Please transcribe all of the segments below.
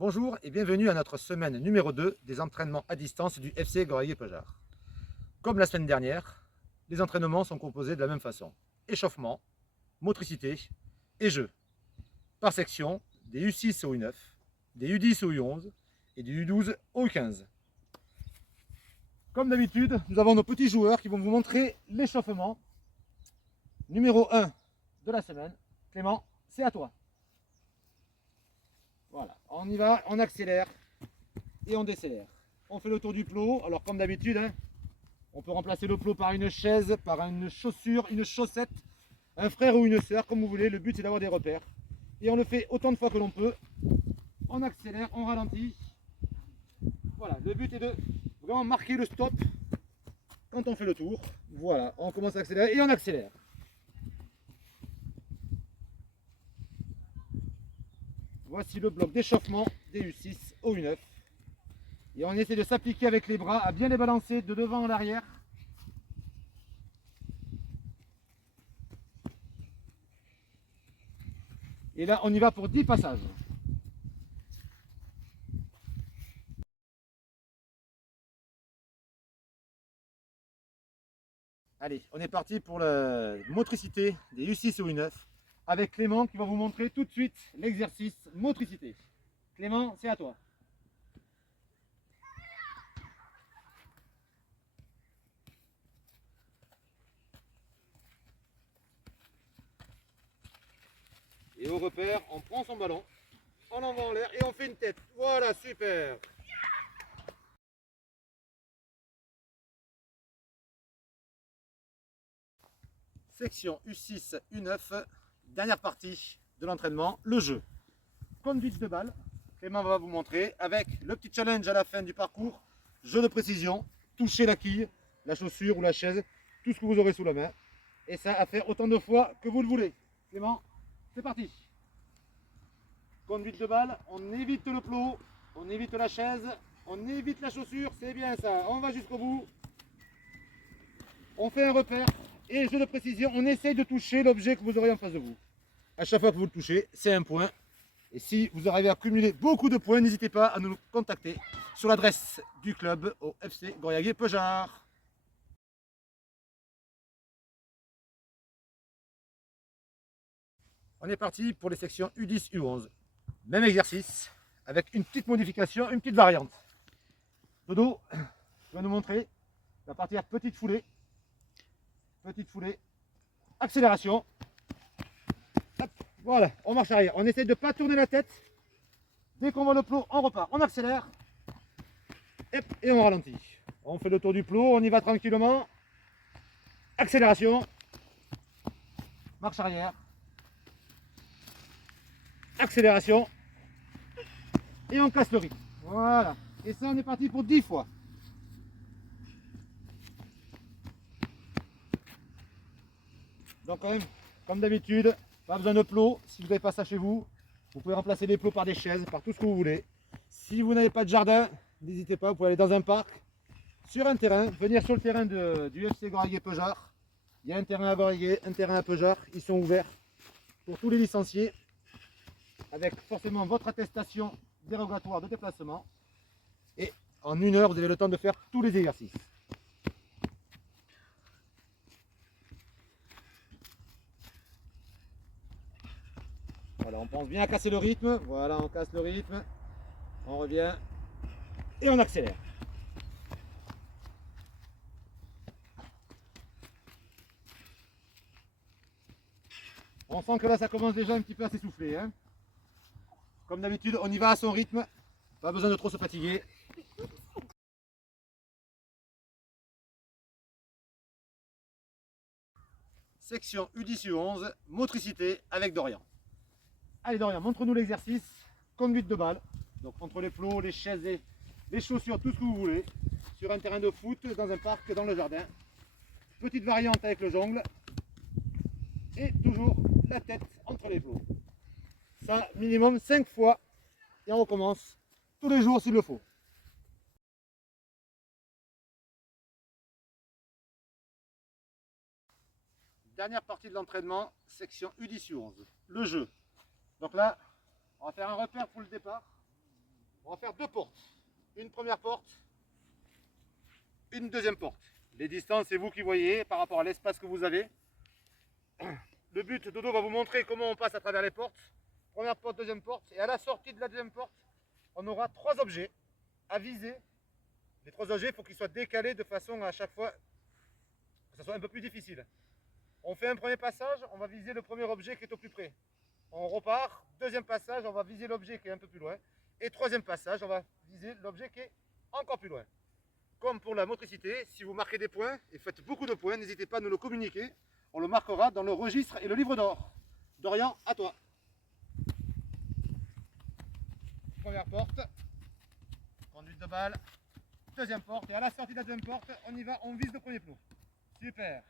Bonjour et bienvenue à notre semaine numéro 2 des entraînements à distance du FC Goraguer-Peugeard. Comme la semaine dernière, les entraînements sont composés de la même façon. Échauffement, motricité et jeu. Par section, des U6 au U9, des U10 au U11 et des U12 au U15. Comme d'habitude, nous avons nos petits joueurs qui vont vous montrer l'échauffement. Numéro 1 de la semaine. Clément, c'est à toi. Voilà, on y va, on accélère et on décélère. On fait le tour du plot. Alors comme d'habitude, on peut remplacer le plot par une chaise, par une chaussure, une chaussette, un frère ou une sœur, comme vous voulez. Le but c'est d'avoir des repères. Et on le fait autant de fois que l'on peut. On accélère, on ralentit. Voilà, le but est de vraiment marquer le stop quand on fait le tour. Voilà, on commence à accélérer et on accélère. Voici le bloc d'échauffement des U6 au U9. Et on essaie de s'appliquer avec les bras, à bien les balancer de devant à l'arrière. Et là, on y va pour 10 passages. Allez, on est parti pour la motricité des U6 au U9 avec Clément qui va vous montrer tout de suite l'exercice motricité. Clément, c'est à toi. Et au repère, on prend son ballon, on l'envoie en l'air et on fait une tête. Voilà, super. Section U6, U9, dernière partie de l'entraînement, le jeu. Conduite de balle, Clément va vous montrer avec le petit challenge à la fin du parcours, jeu de précision, toucher la quille, la chaussure ou la chaise, tout ce que vous aurez sous la main. Et ça à faire autant de fois que vous le voulez. Clément, c'est parti. Conduite de balle, on évite le plot, on évite la chaise, on évite la chaussure, c'est bien ça, on va jusqu'au bout. On fait un repère et jeu de précision, on essaye de toucher l'objet que vous aurez en face de vous. À chaque fois que vous le touchez, c'est un point. Et si vous arrivez à cumuler beaucoup de points, n'hésitez pas à nous contacter sur l'adresse du club au FC Goraguer-Peugeard. On est parti pour les sections U10, U11. Même exercice, avec une petite modification, une petite variante. Dodo, tu vas nous montrer. On va partir petite foulée, accélération. Hop, voilà, on marche arrière. On essaie de ne pas tourner la tête. Dès qu'on voit le plot, on repart, on accélère. Et on ralentit. On fait le tour du plot, on y va tranquillement. Accélération. Marche arrière. Accélération. Et on casse le rythme. Voilà. Et ça, on est parti pour 10 fois. Donc quand même, comme d'habitude, pas besoin de plot. Si vous n'avez pas ça chez vous, vous pouvez remplacer les plots par des chaises, par tout ce que vous voulez. Si vous n'avez pas de jardin, n'hésitez pas, vous pouvez aller dans un parc, sur un terrain, venir sur le terrain du FC Goraguer-Peugeard. Il y a un terrain à Goraguer, un terrain à Peugeard, ils sont ouverts pour tous les licenciés, avec forcément votre attestation dérogatoire de déplacement. Et en 1 heure, vous avez le temps de faire tous les exercices. Voilà, on pense bien à casser le rythme. Voilà, on casse le rythme. On revient et on accélère. On sent que là, ça commence déjà un petit peu à s'essouffler. Comme d'habitude, on y va à son rythme. Pas besoin de trop se fatiguer. Section U10, U11, motricité avec Dorian. Allez Dorian, montre-nous l'exercice. Conduite de balle. Donc entre les plots, les chaises, les chaussures, tout ce que vous voulez. Sur un terrain de foot, dans un parc, dans le jardin. Petite variante avec le jongle. Et toujours la tête entre les plots. Ça, minimum 5 fois. Et on recommence tous les jours s'il le faut. Dernière partie de l'entraînement, section U10, U11. Le jeu. Donc là, on va faire un repère pour le départ. On va faire deux portes. Une première porte, une deuxième porte. Les distances, c'est vous qui voyez par rapport à l'espace que vous avez. Le but, Dodo va vous montrer comment on passe à travers les portes. Première porte, deuxième porte. Et à la sortie de la deuxième porte, on aura trois objets à viser. Les trois objets, il faut qu'ils soient décalés de façon à chaque fois que ce soit un peu plus difficile. On fait un premier passage, on va viser le premier objet qui est au plus près. On repart. Deuxième passage, on va viser l'objet qui est un peu plus loin. Et troisième passage, on va viser l'objet qui est encore plus loin. Comme pour la motricité, si vous marquez des points et faites beaucoup de points, n'hésitez pas à nous le communiquer. On le marquera dans le registre et le livre d'or. Dorian, à toi. Première porte. Conduite de balle. Deuxième porte. Et à la sortie de la deuxième porte, on y va, on vise le premier plot. Super.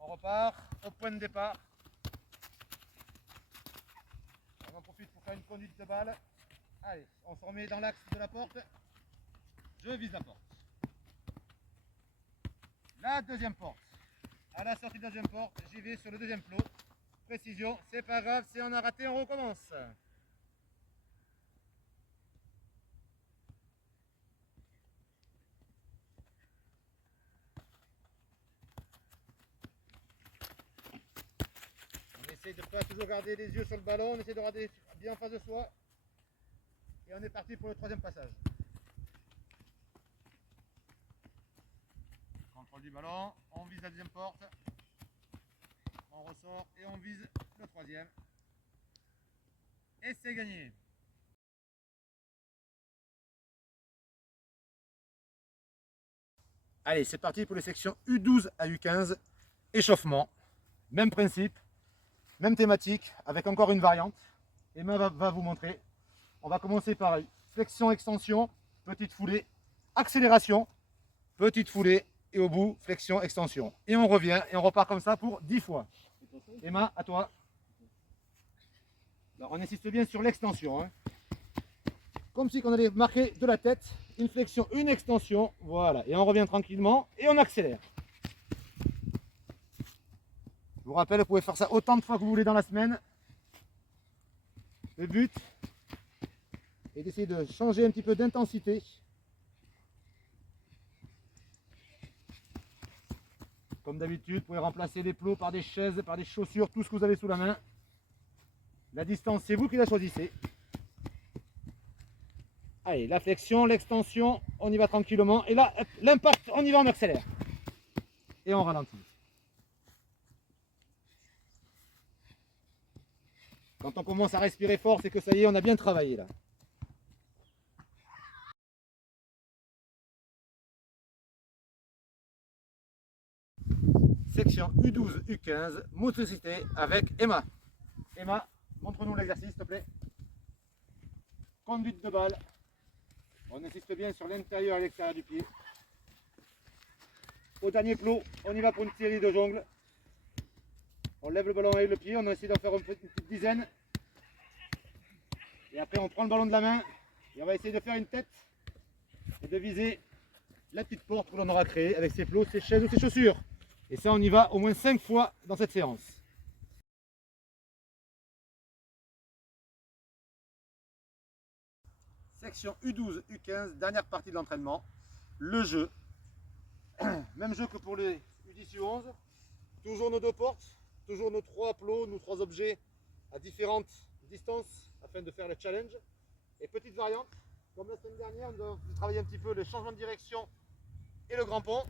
On repart au point de départ. On en profite pour faire une conduite de balle. Allez, on se remet dans l'axe de la porte. Je vise la porte. La deuxième porte. À la sortie de la deuxième porte, j'y vais sur le deuxième plot. Précision, c'est pas grave, si on a raté, on recommence. On essaie de ne pas toujours garder les yeux sur le ballon, on essaie de regarder bien en face de soi. Et on est parti pour le troisième passage. Contrôle du ballon, on vise la deuxième porte. On ressort et on vise le troisième. Et c'est gagné. Allez, c'est parti pour les sections U12 à U15. Échauffement. Même principe, même thématique, avec encore une variante. Emma va vous montrer. On va commencer par flexion-extension, petite foulée, accélération, petite foulée, et au bout, flexion-extension. Et on revient, et on repart comme ça pour 10 fois. Emma, à toi. Alors, on insiste bien sur l'extension. Hein. Comme si on allait marquer de la tête, une flexion, une extension, voilà. Et on revient tranquillement, et on accélère. Je vous rappelle, vous pouvez faire ça autant de fois que vous voulez dans la semaine. Le but est d'essayer de changer un petit peu d'intensité. Comme d'habitude, vous pouvez remplacer les plots par des chaises, par des chaussures, tout ce que vous avez sous la main. La distance, c'est vous qui la choisissez. Allez, la flexion, l'extension, on y va tranquillement. Et là, l'impact, on y va, on accélère. Et on ralentit. Quand on commence à respirer fort, c'est que ça y est, on a bien travaillé là. Section U12, U15, motricité avec Emma. Emma, montre-nous l'exercice, s'il te plaît. Conduite de balle. On insiste bien sur l'intérieur et l'extérieur du pied. Au dernier plot, on y va pour une série de jongles. On lève le ballon avec le pied, on essaie d'en faire une petite dizaine. Et après, on prend le ballon de la main et on va essayer de faire une tête et de viser la petite porte que l'on aura créée avec ses plots, ses chaises ou ses chaussures. Et ça, on y va au moins 5 fois dans cette séance. Section U12, U15, dernière partie de l'entraînement. Le jeu. Même jeu que pour les U10, U11. Toujours nos deux portes, toujours nos trois plots, nos trois objets à différentes distances afin de faire le challenge. Et petite variante, comme la semaine dernière, on a travaillé un petit peu le changement de direction et le grand pont.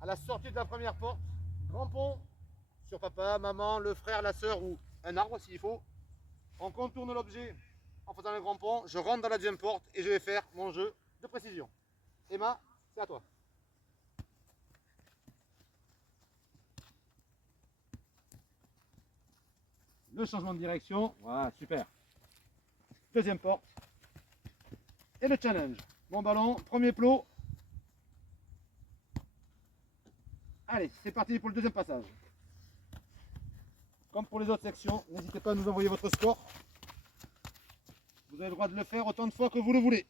À la sortie de la première porte, grand pont sur papa, maman, le frère, la soeur ou un arbre s'il faut. On contourne l'objet en faisant le grand pont, je rentre dans la deuxième porte et je vais faire mon jeu de précision. Emma, c'est à toi. Le changement de direction, voilà, super. Deuxième porte. Et le challenge. Bon ballon, premier plot. Allez, c'est parti pour le deuxième passage. Comme pour les autres sections, n'hésitez pas à nous envoyer votre score. Vous avez le droit de le faire autant de fois que vous le voulez.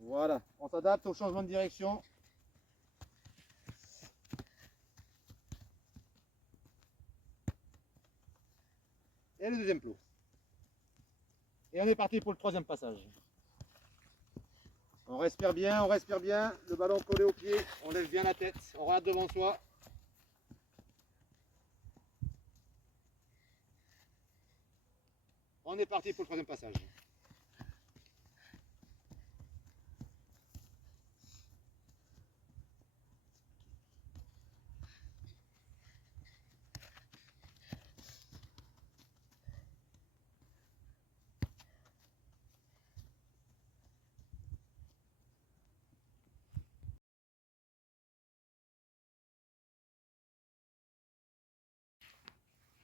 Voilà, on s'adapte au changement de direction. et le deuxième plot. Et on est parti pour le troisième passage. On respire bien, le ballon collé au pied, on lève bien la tête, on regarde devant soi. On est parti pour le troisième passage.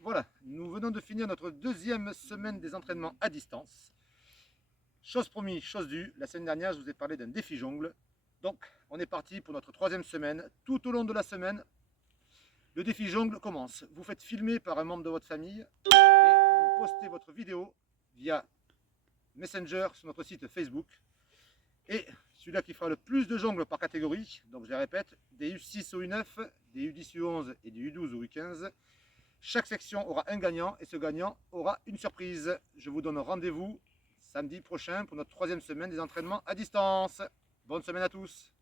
Voilà, nous venons de finir notre deuxième semaine des entraînements à distance. Chose promise, chose due, la semaine dernière je vous ai parlé d'un défi jongle. Donc on est parti pour notre troisième semaine. Tout au long de la semaine, le défi jongle commence. Vous faites filmer par un membre de votre famille et vous postez votre vidéo via Messenger sur notre site Facebook. Et celui-là qui fera le plus de jongles par catégorie, donc je les répète, des U6 au U9, des U10 U11 et des U12 au U15. Chaque section aura un gagnant et ce gagnant aura une surprise. Je vous donne rendez-vous samedi prochain pour notre troisième semaine des entraînements à distance. Bonne semaine à tous.